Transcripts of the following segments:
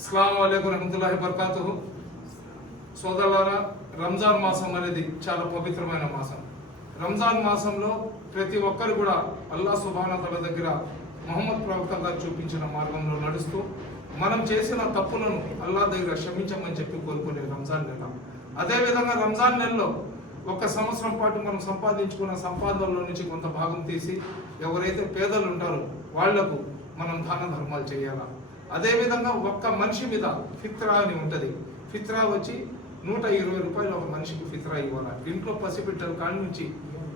అస్సలాము అలైకుం రహమతుల్లాహి బర్కాతుహు. సోదరులారా, రంజాన్ మాసం అనేది చాలా పవిత్రమైన మాసం. రంజాన్ మాసంలో ప్రతి ఒక్కరు కూడా అల్లాహ్ సుబ్హానహు తఆలా దగ్గర ముహమ్మద్ ప్రవక్త గారు చూపించిన మార్గంలో నడుస్తూ మనం చేసిన తప్పులను అల్లాహ్ దగ్గర క్షమించమని చెప్పి కోరుకునే రంజాన్ నెల. అదేవిధంగా రంజాన్ నెలలో ఒక సంవత్సరం పాటు మనం సంపాదించుకున్న సంపాదనలో నుంచి కొంత భాగం తీసి ఎవరైతే పేదలు ఉంటారో వాళ్లకు మనం దాన ధర్మాలు చేయాలా. అదేవిధంగా ఒక్క మనిషి మీద ఫిత్రా అని ఉంటుంది. ఫిత్రా వచ్చి 120 రూపాయలు ఒక మనిషికి ఫిత్రా ఇవ్వాలి. ఇంట్లో పసిపిట్టల కాడి నుంచి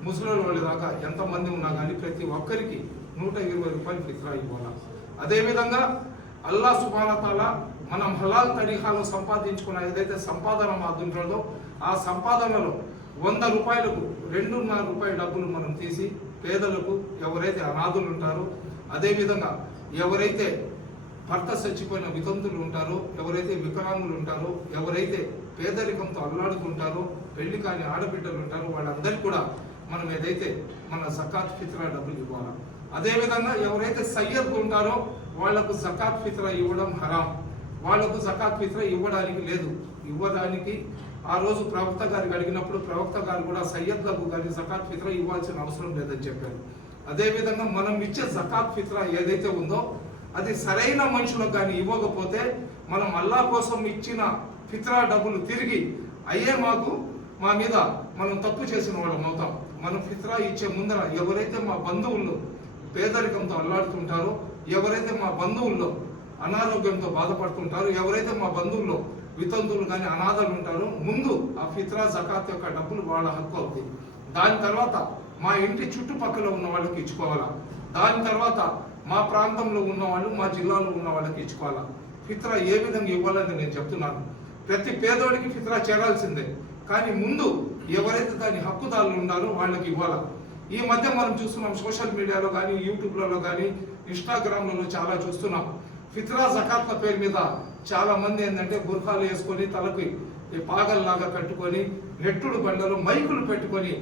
ముసలి వాళ్ళ దాకా ఎంతమంది ఉన్నా కానీ ప్రతి ఒక్కరికి 120 రూపాయలు ఫిత్రా ఇవ్వాలి. అదేవిధంగా అల్లాహ్ సుబ్హానహు తఆలా మనం హలాల్ తరీఖాలో సంపాదించుకున్న ఏదైతే సంపాదన మాదుంటుందో ఆ సంపాదనలో 100 రూపాయలకు 2.5 రూపాయల డబ్బులు మనం తీసి పేదలకు, ఎవరైతే అనాథులు ఉంటారో, అదేవిధంగా ఎవరైతే భర్త చచ్చిపోయిన వితంతులు ఉంటారో, ఎవరైతే వికలాంగులు ఉంటారో, ఎవరైతే పేదరికంతో అల్లాడుకుంటారో, పెళ్లి కాని ఆడబిడ్డలు ఉంటారో వాళ్ళందరికీ కూడా మనం ఏదైతే మన జకాత్ ఫిత్రా డబ్బులు ఇవ్వాలి. అదేవిధంగా ఎవరైతే సయ్యద్ ఉంటారో వాళ్లకు జకాత్ ఫిత్రా ఇవ్వడం హరాం. వాళ్లకు జకాత్ ఫిత్రా ఇవ్వడానికి లేదు. ఇవ్వడానికి ఆ రోజు ప్రవక్త గారికి అడిగినప్పుడు ప్రవక్త గారు కూడా సయ్యద్లకు కానీ జకాత్ ఫిత్రా ఇవ్వాల్సిన అవసరం లేదని చెప్పారు. అదేవిధంగా మనం ఇచ్చే జకాత్ ఫిత్రా ఏదైతే ఉందో అది సరైన మనుషులకు కానీ ఇవ్వకపోతే మనం అల్లాహ్ కోసం ఇచ్చిన ఫిత్రా డబ్బులు తిరిగి అయ్యే మా మీద మనం తప్పు చేసిన వాళ్ళం అవుతాం. మనం ఫిత్రా ఇచ్చే ముందర ఎవరైతే మా బంధువుల్లో పేదరికంతో అల్లాడుతుంటారో, ఎవరైతే మా బంధువుల్లో అనారోగ్యంతో బాధపడుతుంటారో, ఎవరైతే మా బంధువుల్లో వితంతులు కానీ అనాథలు ఉంటారో ముందు ఆ ఫిత్రా జకాత్ యొక్క డబ్బులు వాళ్ళ హక్కు అవుతుంది. దాని తర్వాత మా ఇంటి చుట్టుపక్కల ఉన్న వాళ్ళకి ఇచ్చుకోవాలా. దాని తర్వాత మా ప్రాంతంలో ఉన్న వాళ్ళు, మా జిల్లాలో ఉన్న వాళ్ళకి ఇచ్చుకోవాలా. ఫిత్రా ఏ విధంగా ఇవ్వాలని నేను చెప్తున్నాను. ప్రతి పేదోడికి ఫిత్రా చేరాల్సిందే, కానీ ముందు ఎవరైతే దాని హక్కుదారులు ఉన్నారో వాళ్ళకి ఇవ్వాలా. ఈ మధ్య మనం చూస్తున్నాం సోషల్ మీడియాలో కానీ, యూట్యూబ్లలో కానీ, ఇన్స్టాగ్రామ్లలో చాలా చూస్తున్నాం. ఫిత్రా జకాత్ల పేరు మీద చాలా మంది ఏంటంటే బుర్ఖాలు వేసుకొని తలకి పాగల్లాగా కట్టుకొని నెట్టుడు బండలు మైకులు పెట్టుకొని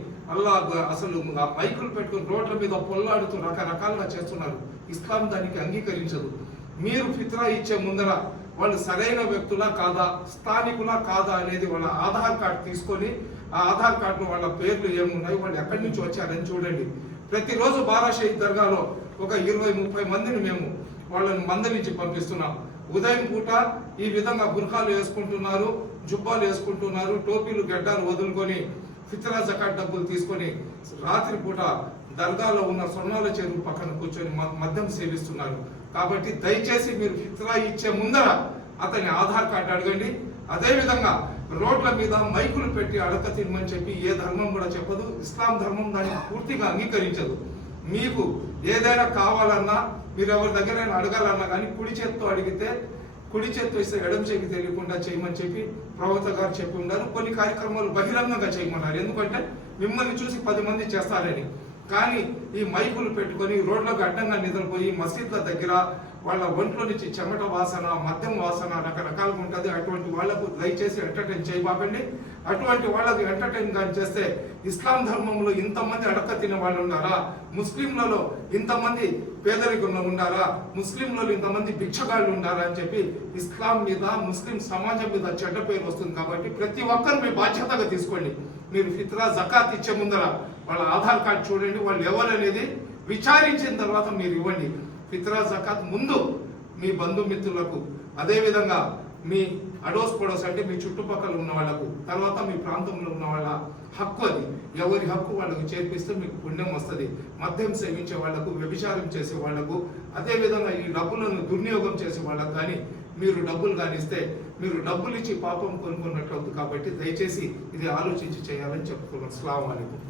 అసలు ఆ మైకులు పెట్టుకొని రోడ్ల మీద పొల్లాడుతూ రకరకాలుగా చేస్తున్నారు. ఇస్లాం దానికి అంగీకరించదు. మీరు ఫిత్రా ఇచ్చే ముందర వాళ్ళు సరైన వ్యక్తులా కాదా, స్థానికులా కాదా అనేది వాళ్ళ ఆధార్ కార్డు తీసుకొని ఆ ఆధార్ కార్డులో వాళ్ళ పేర్లు ఏమున్నాయి, వాళ్ళు ఎక్కడి నుంచి వచ్చారని చూడండి. ప్రతిరోజు బారా షహీద్ దర్గాలో ఒక 20-30 మందిని మేము వాళ్ళని మందలించి పంపిస్తున్నాం. ఉదయం పూట ఈ విధంగా బుర్ఖాలు వేసుకుంటున్నారు, జుబ్బాలు వేసుకుంటున్నారు, టోపీలు గడ్డాలు వదులుకొని ఫిత్రా జకాత్ డబ్బులు తీసుకొని రాత్రి పూట దర్గాలో ఉన్న సొన్నాల చెరువు పక్కన కూర్చొని మద్యం సేవిస్తున్నారు. కాబట్టి దయచేసి మీరు ఫిత్రా ఇచ్చే ముందర అతని ఆధార్ కార్డు అడగండి. అదేవిధంగా రోడ్ల మీద మైకులు పెట్టి అడక తినమని చెప్పి ఏ ధర్మం కూడా చెప్పదు. ఇస్లాం ధర్మం దాన్ని పూర్తిగా అంగీకరించదు. మీకు ఏదైనా కావాలన్నా, మీరు ఎవరి దగ్గర అడగాలన్నా కానీ కుడి చేత్తో అడిగితే, కుడి చేత్తో ఇస్తే ఎడమ చేతికి తెలియకుండా చేయమని చెప్పి ప్రవక్త గారు చెప్పి ఉన్నారు. కొన్ని కార్యక్రమాలు బహిరంగంగా చేయమన్నారు, ఎందుకంటే మిమ్మల్ని చూసి 10 మంది చేస్తారని. కానీ ఈ మైకులు పెట్టుకొని రోడ్లకు అడ్డంగా నిద్రపోయి మసీద్ల దగ్గర వాళ్ళ ఒంట్లో నుంచి చెమట వాసన, మద్యం వాసన రకరకాలుగా ఉంటుంది. అటువంటి వాళ్లకు దయచేసి ఎంటర్టైన్ చేయబాకండి. అటువంటి వాళ్ళకి ఎంటర్టైన్ కానీ చేస్తే ఇస్లాం ధర్మంలో ఇంతమంది అడక తినే వాళ్ళు ఉన్నారా, ముస్లింలలో ఇంతమంది పేదరికంలో ఉన్నారా, ముస్లింలలో ఇంతమంది భిక్షగాళ్ళు ఉన్నారా అని చెప్పి ఇస్లాం మీద, ముస్లిం సమాజం మీద చెడ్డ పేరు వస్తుంది. కాబట్టి ప్రతి ఒక్కరు మీ బాధ్యతగా తీసుకోండి. మీరు ఫిత్రా జకాత్ ఇచ్చే ముందర వాళ్ళ ఆధార్ కార్డు చూడండి, వాళ్ళు ఎవరనేది విచారించిన తర్వాత మీరు ఇవ్వండి. ఫిత్రా జకాత్ ముందు మీ బంధుమిత్రులకు, అదేవిధంగా మీ అడోస్ పొడోస్ అంటే మీ చుట్టుపక్కల ఉన్న వాళ్ళకు, తర్వాత మీ ప్రాంతంలో ఉన్న వాళ్ళ హక్కు అది. ఎవరి హక్కు వాళ్ళకు చేర్పిస్తే మీకు పుణ్యం వస్తుంది. మద్యం సేవించే వాళ్లకు, వ్యభిచారం చేసే వాళ్లకు, అదేవిధంగా ఈ డబ్బులను దుర్వినియోగం చేసే వాళ్ళకు కానీ మీరు డబ్బులు కానిస్తే మీరు డబ్బులు ఇచ్చి పాపం కొనుక్కున్నట్లు అవుతుంది. కాబట్టి దయచేసి ఇది ఆలోచించి చేయాలని చెప్పుకున్నాను. అస్సలాము అలైకుం.